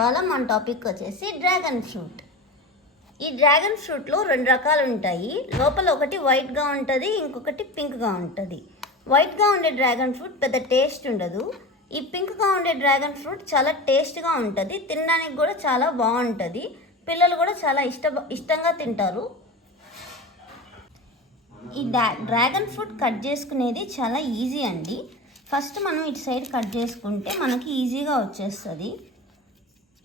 ఇవాళ మన టాపిక్ వచ్చేసి డ్రాగన్ ఫ్రూట్. ఈ డ్రాగన్ ఫ్రూట్లో రెండు రకాలు ఉంటాయి. లోపల ఒకటి వైట్గా ఉంటుంది, ఇంకొకటి పింక్గా ఉంటుంది. వైట్గా ఉండే డ్రాగన్ ఫ్రూట్ పెద్ద టేస్ట్ ఉండదు. ఈ పింక్గా ఉండే డ్రాగన్ ఫ్రూట్ చాలా టేస్ట్గా ఉంటుంది, తినడానికి కూడా చాలా బాగుంటుంది. పిల్లలు కూడా చాలా ఇష్టంగా తింటారు. ఈ డ్రాగన్ ఫ్రూట్ కట్ చేసుకునేది చాలా ఈజీ అండి. ఫస్ట్ మనం ఇటు సైడ్ కట్ చేసుకుంటే మనకి ఈజీగా వచ్చేస్తుంది.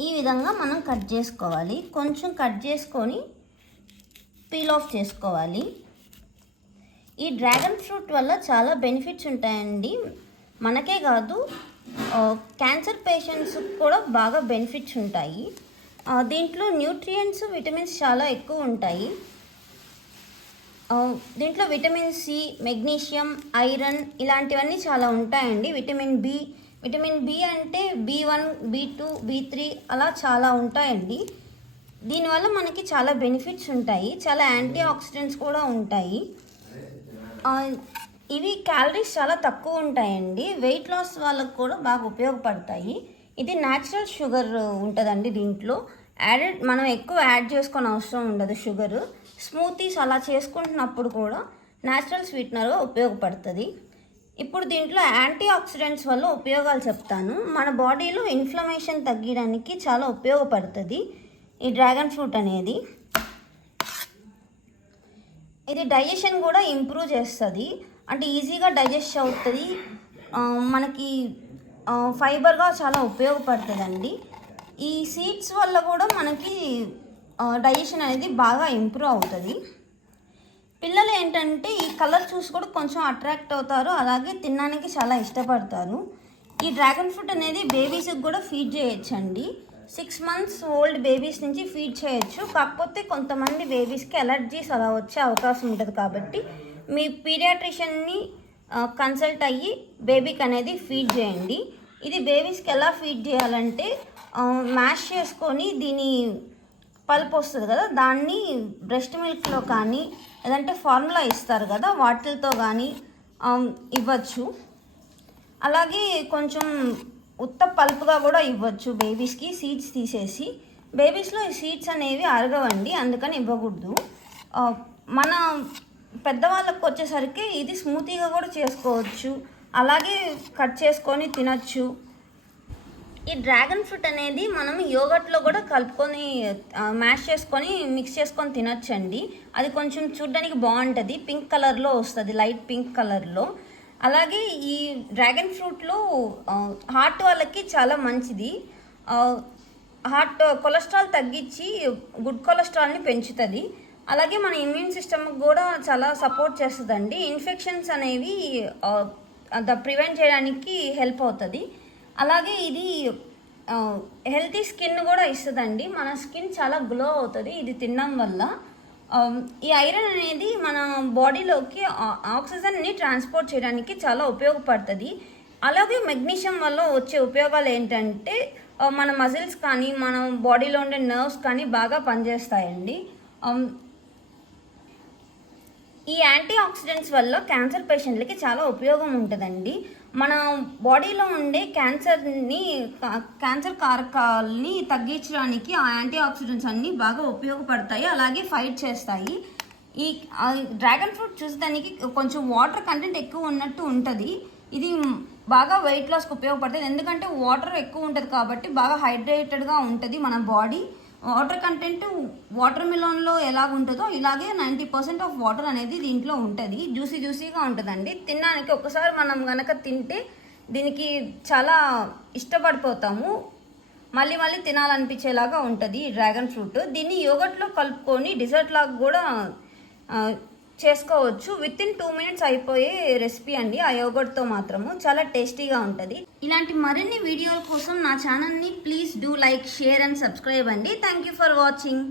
ఈ విధంగా మనం కట్ చేసుకోవాలి. కొంచెం కట్ చేసుకొని పీల్ ఆఫ్ చేసుకోవాలి. ఈ డ్రాగన్ ఫ్రూట్ వల్ల చాలా బెనిఫిట్స్ ఉంటాయండి. మనకే కాదు, క్యాన్సర్ పేషెంట్స్ కూడా బాగా బెనిఫిట్స్ ఉంటాయి. దీంట్లో న్యూట్రియంట్స్, విటమిన్స్ చాలా ఎక్కువ ఉంటాయి. దీంట్లో విటమిన్ సి, మెగ్నీషియం, ఐరన్ ఇలాంటివన్నీ చాలా ఉంటాయండి. విటమిన్ బి అంటే B1, B2, B3 అలా చాలా ఉంటాయండి. దీనివల్ల మనకి చాలా బెనిఫిట్స్ ఉంటాయి. చాలా యాంటీ ఆక్సిడెంట్స్ కూడా ఉంటాయి. ఇవి క్యాలరీస్ చాలా తక్కువ ఉంటాయండి. వెయిట్ లాస్ వాళ్ళకు కూడా బాగా ఉపయోగపడతాయి. ఇది న్యాచురల్ షుగర్ ఉంటుందండి. దీంట్లో మనం ఎక్కువ యాడ్ చేసుకొని అవసరం ఉండదు. షుగర్ స్మూతీస్ అలా చేసుకుంటున్నప్పుడు కూడా న్యాచురల్ స్వీట్నర్గా ఉపయోగపడుతుంది. ఇప్పుడు దీంట్లో యాంటీ ఆక్సిడెంట్స్ వల్ల ఉపయోగాలు చెప్తాను. మన బాడీలో ఇన్ఫ్లమేషన్ తగ్గడానికి చాలా ఉపయోగపడుతుంది ఈ డ్రాగన్ ఫ్రూట్ అనేది. ఇది డైజెషన్ కూడా ఇంప్రూవ్ చేస్తుంది, అంటే ఈజీగా డైజెస్ట్ అవుతుంది. మనకి ఫైబర్గా చాలా ఉపయోగపడుతుందండి. ఈ సీడ్స్ వల్ల కూడా మనకి డైజెషన్ అనేది బాగా ఇంప్రూవ్ అవుతుంది. పిల్లలు ఏంటంటే ఈ కలర్ చూసి కూడా కొంచెం అట్రాక్ట్ అవుతారు, అలాగే తినడానికి చాలా ఇష్టపడతారు. ఈ డ్రాగన్ ఫ్రూట్ అనేది బేబీస్కి కూడా ఫీడ్ చేయొచ్చండి. 6 months ఓల్డ్ బేబీస్ నుంచి ఫీడ్ చేయొచ్చు. కాకపోతే కొంతమంది బేబీస్కి అలర్జీస్ అలా వచ్చే అవకాశం ఉంటుంది. కాబట్టి మీ పీడియాట్రిషియన్ని కన్సల్ట్ అయ్యి బేబీకి అనేది ఫీడ్ చేయండి. ఇది బేబీస్కి ఎలా ఫీడ్ చేయాలంటే, మ్యాష్ చేసుకొని దీని పల్ప్ వస్తుంది కదా, దాన్ని బ్రెస్ట్ మిల్క్లో కానీ లేదంటే ఫార్ములా ఇస్తారు కదా, వాటితో కానీ ఇవ్వచ్చు. అలాగే కొంచెం ఉత్త పల్ప్గా కూడా ఇవ్వచ్చు బేబీస్కి, సీడ్స్ తీసేసి. బేబీస్లో ఈ సీడ్స్ అనేవి అరగవండి, అందుకని ఇవ్వకూడదు. మన పెద్దవాళ్ళకు వచ్చేసరికి ఇది స్మూతీగా కూడా చేసుకోవచ్చు, అలాగే కట్ చేసుకొని తినచ్చు. ఈ డ్రాగన్ ఫ్రూట్ అనేది మనం యోగర్ట్లో కూడా కలుపుకొని మ్యాష్ చేసుకొని మిక్స్ చేసుకొని తినచ్చండి. అది కొంచెం చూడడానికి బాగుంటుంది, పింక్ కలర్లో వస్తుంది, లైట్ పింక్ కలర్లో. అలాగే ఈ డ్రాగన్ ఫ్రూట్లో హార్ట్ వాళ్ళకి చాలా మంచిది. హార్ట్ కొలెస్ట్రాల్ తగ్గించి గుడ్ కొలెస్ట్రాల్ని పెంచుతుంది. అలాగే మన ఇమ్యూన్ సిస్టమ్కి కూడా చాలా సపోర్ట్ చేస్తుందండి. ఇన్ఫెక్షన్స్ అనేవి ప్రివెంట్ చేయడానికి హెల్ప్ అవుతుంది. అలాగే ఇది హెల్తీ స్కిన్ కూడా ఇస్తుందండి. మన స్కిన్ చాలా గ్లో అవుతుంది ఇది తినడం వల్ల. ఈ ఐరన్ అనేది మన బాడీలోకి ఆక్సిజన్ని ట్రాన్స్పోర్ట్ చేయడానికి చాలా ఉపయోగపడుతుంది. అలాగే మెగ్నీషియం వల్ల వచ్చే ఉపయోగాలు ఏంటంటే, మన మజిల్స్ కానీ మన బాడీలో ఉండే నర్వ్స్ కానీ బాగా పనిచేస్తాయండి. ఈ యాంటీ ఆక్సిడెంట్స్ వల్ల క్యాన్సర్ పేషెంట్లకి చాలా ఉపయోగం ఉంటుందండి. మన బాడీలో ఉండే క్యాన్సర్ కారకాలని తగ్గించడానికి ఆ యాంటీ ఆక్సిడెంట్స్ అన్నీ బాగా ఉపయోగపడతాయి, అలాగే ఫైట్ చేస్తాయి. ఈ డ్రాగన్ ఫ్రూట్ చూసేదానికి కొంచెం వాటర్ కంటెంట్ ఎక్కువ ఉన్నట్టు ఉంటుంది. ఇది బాగా వెయిట్ లాస్కి ఉపయోగపడుతుంది, ఎందుకంటే వాటర్ ఎక్కువ ఉంటుంది కాబట్టి బాగా హైడ్రేటెడ్గా ఉంటుంది మన బాడీ. వాటర్ కంటెంట్ వాటర్ మిలన్లో ఎలాగుంటుందో ఇలాగే 90% ఆఫ్ వాటర్ అనేది దీంట్లో ఉంటుంది. జ్యూసీగా ఉంటుందండి. తినడానికి ఒకసారి మనం కనుక తింటే దీనికి చాలా ఇష్టపడిపోతాము, మళ్ళీ తినాలనిపించేలాగా ఉంటుంది ఈ డ్రాగన్ ఫ్రూట్. దీన్ని యోగర్ట్లో కలుపుకొని డిజర్ట్ లాగా కూడా చేసుకోవచ్చు. విత్ ఇన్ 2 minutes అయిపోయే రెసిపీ అండి ఆ యోగర్ట్తో మాత్రము. చాలా టేస్టీగా ఉంటుంది. ఇలాంటి మరిన్ని వీడియోల కోసం నా ఛానల్ని please do like, share and subscribe అండి. Thank you for watching.